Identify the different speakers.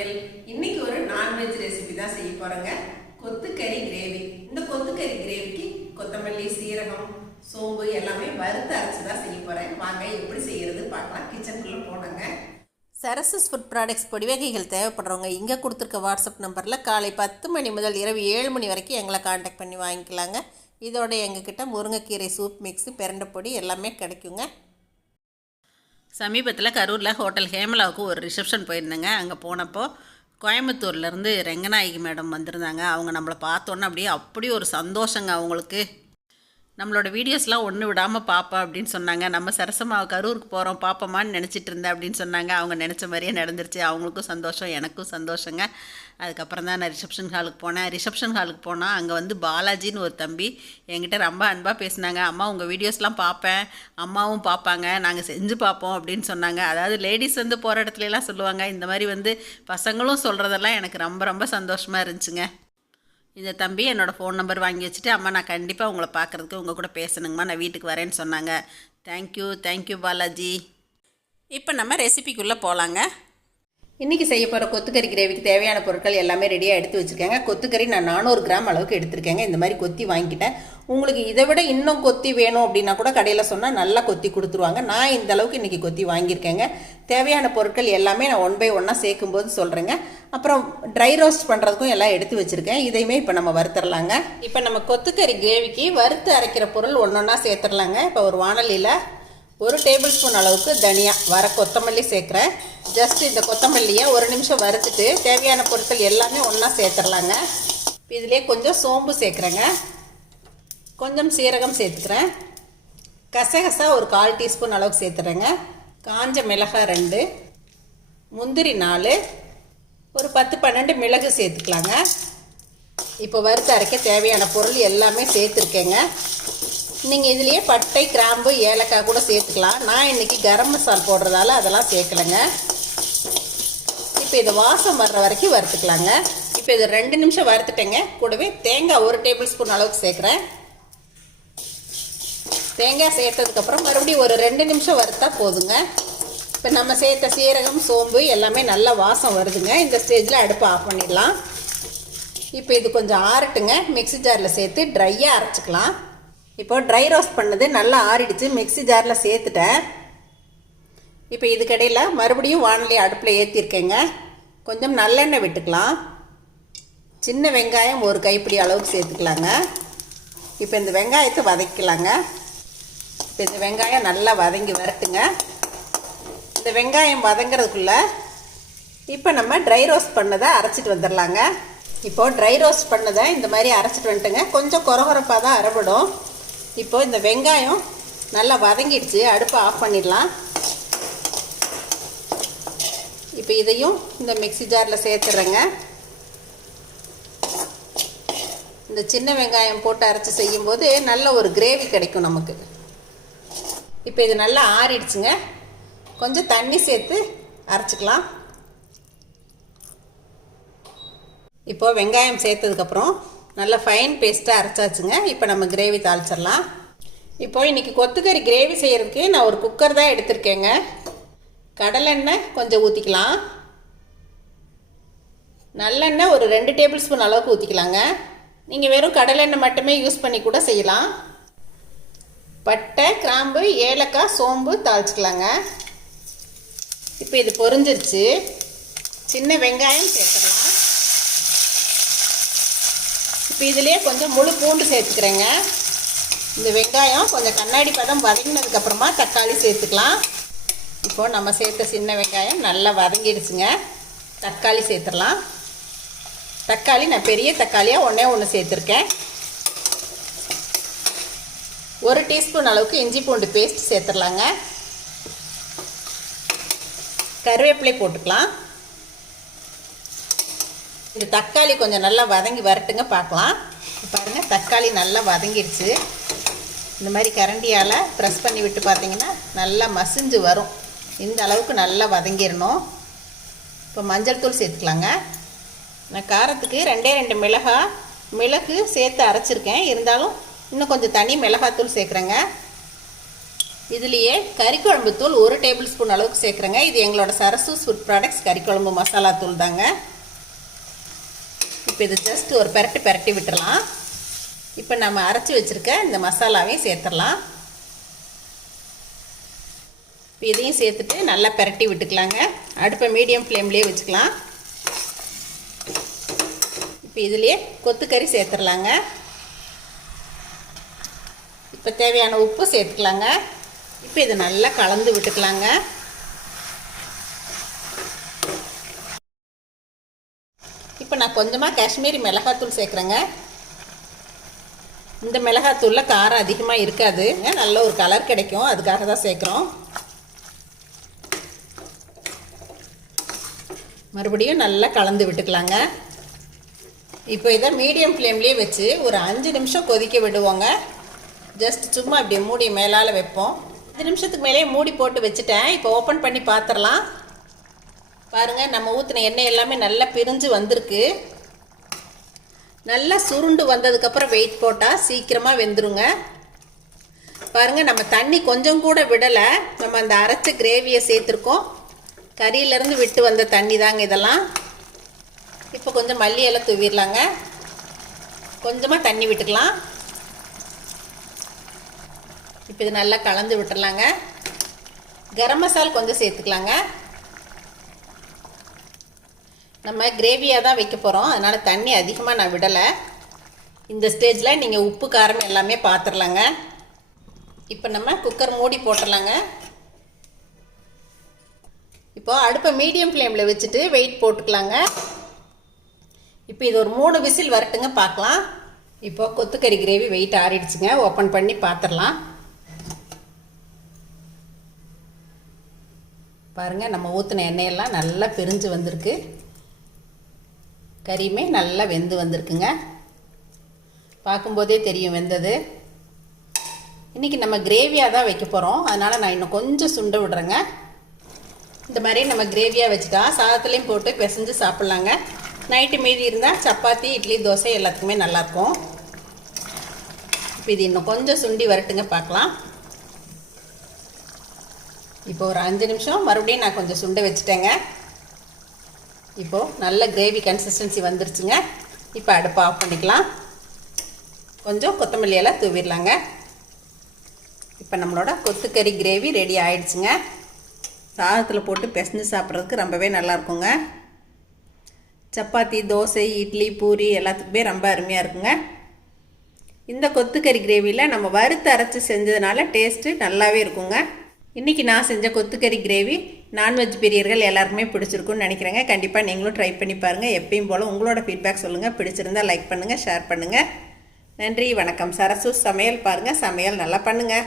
Speaker 1: சமையல் இன்னைக்கு ஒரு நான்வெஜ் ரெசிபி தான் செய்ய போறேங்க. கொத்துக்கறி கிரேவி இந்த கொத்துக்கறி கிரேவிக்கு கொத்தமல்லி சீரகம் சோம்பு எல்லாமே வறுத்து அரைச்சு தான் செய்ய போறேன். வாங்க எப்படி செய்யறது பார்க்கலாம். கிச்சனுக்குள்ள போனாங்க. சரசஸ் ஃபுட் ப்ராடக்ட்ஸ் பொடிவகைகள் தேவைப்படுறவங்க இங்கே கொடுத்துருக்க வாட்ஸ்அப் நம்பரில் காலை பத்து மணி முதல் இரவு ஏழு மணி வரைக்கும் எங்களை காண்டாக்ட் பண்ணி வாங்கிக்கலாங்க. இதோட எங்ககிட்ட முருங்கைக்கீரை சூப் மிக்ஸு பெரண்டை பொடி எல்லாமே கிடைக்குங்க.
Speaker 2: சமீபத்தில் கரூரில் ஹோட்டல் ஹேமலாவுக்கு ஒரு ரிசப்ஷன் போயிருந்தேங்க. அங்கே போனப்போ கோயம்புத்தூர்லேருந்து ரெங்கநாயகி மேடம் வந்திருந்தாங்க. அவங்க நம்மளை பார்த்தோன்னே அப்படியே அப்படி ஒரு சந்தோஷங்க அவங்களுக்கு. நம்மளோட வீடியோஸ்லாம் ஒன்று விடாமல் பாப்பா அப்படின்னு சொன்னாங்க. நம்ம சரசமாக கரூருக்கு போகிறோம் பாப்போமான்னு நினச்சிட்டு இருந்தேன் அப்படின்னு சொன்னாங்க. அவங்க நினச்ச மாதிரியே நடந்துருச்சு. அவங்களுக்கும் சந்தோஷம் எனக்கும் சந்தோஷங்க. அதுக்கப்புறம் தான் நான் ரிசப்ஷன் ஹாலுக்கு போனேன். ரிசப்ஷன் ஹாலுக்கு போனால் அங்கே வந்து பாலாஜின்னு ஒரு தம்பி என்கிட்ட ரொம்ப அன்பாக பேசினாங்க. அம்மா உங்கள் வீடியோஸ்லாம் பார்ப்பேன் அம்மாவும் பார்ப்பாங்க நாங்கள் செஞ்சு பார்ப்போம் அப்படின்னு சொன்னாங்க. அதாவது லேடிஸ் வந்து போகிற இடத்துலலாம் சொல்லுவாங்க. இந்த மாதிரி வந்து பசங்களும் சொல்கிறதெல்லாம் எனக்கு ரொம்ப ரொம்ப சந்தோஷமாக இருந்துச்சுங்க. இந்த தம்பி என்னோடய ஃபோன் நம்பர் வாங்கி வச்சுட்டு அம்மா நான் கண்டிப்பாக உங்களை பார்க்குறதுக்கு உங்கள் கூட பேசணுங்கம்மா நான் வீட்டுக்கு வரேன்னு சொன்னாங்க. Thank you thank you Balaji. இப்போ நம்ம ரெசிபிக்குள்ளே போகலாங்க
Speaker 1: இன்றைக்கி செய்ய போகிற கொத்துக்கறி கிரேவிக்கு தேவையான பொருட்கள் எல்லாமே ரெடியாக எடுத்து வச்சுருக்கேங்க. கொத்துக்கறி நான் நானூறு கிராம் அளவுக்கு எடுத்திருக்கேங்க. இந்த மாதிரி கொத்தி வாங்கிக்கிட்டேன். உங்களுக்கு இதை விட இன்னும் கொத்தி வேணும் அப்படின்னா கூட கடையில் சொன்னால் நல்லா கொத்தி கொடுத்துருவாங்க. நான் இந்த அளவுக்கு இன்றைக்கி கொத்தி வாங்கியிருக்கேங்க. தேவையான பொருட்கள் எல்லாமே நான் ஒன் பை ஒன்னாக சேர்க்கும்போது சொல்கிறேங்க அப்புறம் ட்ரை ரோஸ்ட் பண்ணுறதுக்கும் எல்லாம் எடுத்து வச்சுருக்கேன். இதையுமே இப்போ நம்ம வறுத்துடலாங்க இப்போ நம்ம கொத்துக்கறி கிரேவிக்கு வறுத்து அரைக்கிற பொருள் ஒன்று ஒன்றா சேர்த்துடலாங்க இப்போ ஒரு வானலியில் ஒரு டேபிள் ஸ்பூன் அளவுக்கு தனியா வர கொத்தமல்லி சேர்க்குறேன். ஜஸ்ட் இந்த கொத்தமல்லியை ஒரு நிமிஷம் வறுத்துட்டு தேவையான பொருட்கள் எல்லாமே ஒன்றா சேர்த்துடலாங்க இதுலேயே கொஞ்சம் சோம்பு சேர்க்குறேங்க. கொஞ்சம் சீரகம் சேர்த்துக்கிறேன் கசகசா ஒரு கால் டீஸ்பூன் அளவுக்கு சேர்த்துறேங்க. காஞ்ச மிளகாய் ரெண்டு முந்திரி நாலு ஒரு பத்து பன்னெண்டு மிளகு சேர்த்துக்கலாங்க. இப்போ வறுத்து அரைக்க தேவையான பொருள் எல்லாமே சேர்த்துருக்கேங்க. நீங்கள் இதுலேயே பட்டை கிராம்பு ஏலக்காய் கூட சேர்த்துக்கலாம். நான் இன்றைக்கி கரம் மசால் போடுறதால அதெல்லாம் சேர்க்கலைங்க. இப்போ இதை வாசம் வர்ற வரைக்கும் வறுத்துக்கலாங்க. இப்போ இது ரெண்டு நிமிஷம் வறுத்துட்டேங்க. கூடவே தேங்காய் ஒரு டேபிள் ஸ்பூன் அளவுக்கு சேர்க்குறேன். தேங்காய் சேர்த்ததுக்கப்புறம் மறுபடியும் ஒரு ரெண்டு நிமிஷம் வறுத்தா போதுங்க. இப்போ நம்ம சேர்த்த சீரகம் சோம்பு எல்லாமே நல்லா வாசம் வருதுங்க. இந்த ஸ்டேஜில் அடுப்பை ஆஃப் பண்ணிடலாம். இப்போ இது கொஞ்சம் ஆறட்டுங்க. மிக்ஸி ஜாரில் சேர்த்து ட்ரையாக அரைச்சிக்கலாம். இப்போ ட்ரை ரோஸ்ட் பண்ணது நல்லா ஆறிடுச்சு. மிக்ஸி ஜாரில் சேர்த்துட்டேன். இப்போ இதுக்கடையில் மறுபடியும் வானொலி அடுப்பில் ஏற்றிருக்கேங்க கொஞ்சம் நல்லெண்ணெய் விட்டுக்கலாம். சின்ன வெங்காயம் ஒரு கைப்பிடி அளவுக்கு சேர்த்துக்கலாங்க. இப்போ இந்த வெங்காயத்தை வதக்கலாங்க. இப்போ இந்த வெங்காயம் நல்லா வதங்கி வரட்டுங்க. இந்த வெங்காயம் வதங்கிறதுக்குள்ளே இப்போ நம்ம ட்ரை ரோஸ்ட் பண்ணதை அரைச்சிட்டு வந்துடலாங்க. இப்போது ட்ரை ரோஸ்ட் பண்ணதை இந்த மாதிரி அரைச்சிட்டு வந்துட்டுங்க. கொஞ்சம் குறகுறப்பாக தான் அரைபடும் இப்போது இந்த வெங்காயம் நல்லா வதங்கிடுச்சு. அடுப்பை ஆஃப் பண்ணிடலாம். இப்போ இதையும் இந்த மிக்ஸி ஜாரில் சேர்த்துறேங்க. இந்த சின்ன வெங்காயம் போட்டு அரைச்சி செய்யும்போது நல்ல ஒரு கிரேவி கிடைக்கும் நமக்கு. இப்போ இது நல்லா ஆறிடுச்சுங்க. கொஞ்சம் தண்ணி சேர்த்து அரைச்சிக்கலாம். இப்போது வெங்காயம் சேர்த்ததுக்கப்புறம் நல்லா ஃபைன் பேஸ்ட்டாக அரைச்சாச்சுங்க. இப்போ நம்ம கிரேவி தாளிச்சிடலாம். இப்போது இன்றைக்கி கொத்துக்கறி கிரேவி செய்கிறதுக்கு நான் ஒரு குக்கர் தான் எடுத்திருக்கேங்க. கடலெண்ணெய் கொஞ்சம் ஊற்றிக்கலாம் நல்லெண்ணெய் ஒரு ரெண்டு டேபிள் ஸ்பூன் அளவுக்கு ஊற்றிக்கலாங்க நீங்கள் வெறும் கடலெண்ணெய் மட்டுமே யூஸ் பண்ணி கூட செய்யலாம். பட்டை கிராம்பு ஏலக்காய் சோம்பு தாளிச்சிக்கலாங்க. இப்போ இது பொரிஞ்சிருச்சு. சின்ன வெங்காயம் சேர்த்துடலாம். இப்போ இதுலேயே கொஞ்சம் முழு பூண்டு சேர்த்துக்கிறேங்க. இந்த வெங்காயம் கொஞ்சம் கண்ணாடி பதம் வதங்கினதுக்கப்புறமா தக்காளி சேர்த்துக்கலாம். இப்போது நம்ம சேர்த்த சின்ன வெங்காயம் நல்லா வதங்கிடுச்சுங்க. தக்காளி சேர்த்துடலாம். தக்காளி நான் பெரிய தக்காளியாக ஒன்றே ஒன்று சேர்த்துருக்கேன். ஒரு டீஸ்பூன் அளவுக்கு இஞ்சி பூண்டு பேஸ்ட் சேர்த்துடலாங்க. கருவேப்பிலை போட்டுக்கலாம். இந்த தக்காளி கொஞ்சம் நல்லா வதங்கி வரட்டுங்க பார்க்கலாம். பாருங்கள் தக்காளி நல்லா வதங்கிடுச்சு இந்த மாதிரி கரண்டியால் ப்ரெஸ் பண்ணி விட்டு பார்த்தீங்கன்னா நல்லா மசிஞ்சு வரும். இந்த அளவுக்கு நல்லா வதங்கிடணும் இப்போ மஞ்சள் தூள் சேர்த்துக்கலாங்க. நான் காரத்துக்கு ரெண்டே ரெண்டு மிளகாய் மிளகு சேர்த்து அரைச்சிருக்கேன். இருந்தாலும் இன்னும் கொஞ்சம் தனி மிளகாத்தூள் சேர்க்குறேங்க. இதுலேயே கறிக்குழம்பு தூள் ஒரு டேபிள் ஸ்பூன் அளவுக்கு சேர்க்குறேங்க. இது எங்களோட சரசூஸ் ஃபுட் ப்ராடக்ட்ஸ் கறிக்குழம்பு மசாலா தூள் தாங்க. இப்போ இது ஜஸ்ட் ஒரு பெரட்டு பெரட்டி விட்டுடலாம் இப்போ நம்ம அரைச்சி வச்சுருக்க இந்த மசாலாவையும் சேர்த்துடலாம் இப்போ இதையும் சேர்த்துட்டு நல்லா பெரட்டி விட்டுக்கலாங்க. அடுப்பை மீடியம் ஃப்ளேம்லேயே வச்சுக்கலாம். இப்போ இதுலேயே கொத்துக்கறி சேர்த்துடலாங்க இப்போ தேவையான உப்பு சேர்த்துக்கலாங்க. இப்போ இதை நல்லா கலந்து விட்டுக்கலாங்க. இப்போ நான் கொஞ்சமாக காஷ்மீரி மிளகாத்தூள் சேர்க்குறேங்க. இந்த மிளகாத்தூளில் காரம் அதிகமாக இருக்காது. நல்ல ஒரு கலர் கிடைக்கும். அதுக்காக தான் சேர்க்குறோம். மறுபடியும் நல்லா கலந்து விட்டுக்கலாங்க. இப்போ இதை மீடியம் ஃப்ளேம்லேயே வச்சு ஒரு அஞ்சு நிமிஷம் கொதிக்க விடுவோங்க. ஜஸ்ட் சும்மா இப்படி மூடி மேலால் வைப்போம். அஞ்சு நிமிஷத்துக்கு மேலே மூடி போட்டு வச்சுட்டேன். இப்போ ஓப்பன் பண்ணி பார்த்துடலாம் பாருங்கள் நம்ம ஊற்றின எண்ணெய் எல்லாமே நல்லா பிரிஞ்சு வந்திருக்கு. நல்லா சுருண்டு வந்ததுக்கப்புறம் வெயிட் போட்டால் சீக்கிரமாக வெந்துருங்க. பாருங்கள் நம்ம தண்ணி கொஞ்சம் கூட விடலை. நம்ம அந்த அரைச்ச கிரேவியை சேர்த்துருக்கோம். கறியிலேருந்து விட்டு வந்த தண்ணி தாங்க இதெல்லாம். இப்போ கொஞ்சம் மல்லி எல்லாம் தூவிடலாங்க கொஞ்சமாக தண்ணி விட்டுக்கலாம். இப்போ இது நல்லா கலந்து விட்டுறலாங்க. கரம் மசால் கொஞ்சம் சேர்த்துக்கலாங்க. நம்ம கிரேவியாக தான் வைக்க போகிறோம் அதனால் தண்ணி அதிகமாக நான் விடலை. இந்த ஸ்டேஜில் நீங்கள் உப்பு காரம் எல்லாமே பார்த்துடலாங்க இப்போ நம்ம குக்கர் மூடி போட்டுடலாங்க இப்போ அடுப்பை மீடியம் ஃப்ளேமில் வச்சுட்டு வெயிட் போட்டுக்கலாங்க. இப்போ இது ஒரு மூணு விசில் வரட்டுங்க பார்க்கலாம். இப்போ கொத்துக்கறி கிரேவி வெயிட் ஆறிடுச்சுங்க. ஓப்பன் பண்ணி பார்த்துடலாம் பாருங்கள் நம்ம ஊற்றின எண்ணெயெல்லாம் நல்லா பிரிஞ்சு வந்திருக்கு. கறியுமே நல்லா வெந்து வந்திருக்குங்க. பார்க்கும்போதே தெரியும் வெந்தது. இன்றைக்கி நம்ம கிரேவியாக தான் வைக்க போகிறோம் அதனால் நான் இன்னும் கொஞ்சம் சுண்ட விடுறேங்க. இந்த மாதிரி நம்ம கிரேவியாக வச்சுட்டா சாதத்துலேயும் போட்டு பிசைஞ்சு சாப்பிட்லாங்க. நைட்டு மீதி இருந்தால் சப்பாத்தி இட்லி தோசை எல்லாத்துக்குமே நல்லாயிருக்கும் இப்போ இது இன்னும் கொஞ்சம் சுண்டி வரட்டுங்க பார்க்கலாம். இப்போ ஒரு அஞ்சு நிமிஷம் மறுபடியும் நான் கொஞ்சம் சுண்டை வச்சுட்டேங்க. இப்போது நல்ல கிரேவி கன்சிஸ்டன்சி வந்துருச்சுங்க. இப்போ அடுப்பை ஆஃப் பண்ணிக்கலாம். கொஞ்சம் கொத்தமல்லி எல்லாம் தூவிடலாங்க. இப்போ நம்மளோட கொத்துக்கறி கிரேவி ரெடி ஆயிடுச்சுங்க. சாதத்தில் போட்டு பிசைஞ்சு சாப்பிட்றதுக்கு ரொம்பவே நல்லாயிருக்குங்க சப்பாத்தி தோசை இட்லி பூரி எல்லாத்துக்குமே ரொம்ப அருமையாக இருக்குங்க. இந்த கொத்துக்கறி கிரேவியில் நம்ம வறுத்து அரைச்சி செஞ்சதுனால டேஸ்ட்டு நல்லாவே இருக்குங்க. இன்றைக்கி நான் செஞ்ச கொத்துக்கறி கிரேவி நான்வெஜ் பிரியர்கள் எல்லாருக்குமே பிடிச்சிருக்குன்னு நினைக்கிறேங்க. கண்டிப்பாக நீங்களும் ட்ரை பண்ணி பாருங்கள் எப்பயும் போல் உங்களோட ஃபீட்பேக் சொல்லுங்கள் பிடிச்சிருந்தால் லைக் பண்ணுங்கள் ஷேர் பண்ணுங்கள் நன்றி வணக்கம். சரசு சமையல் பாருங்கள் சமையல் நல்லா பண்ணுங்கள்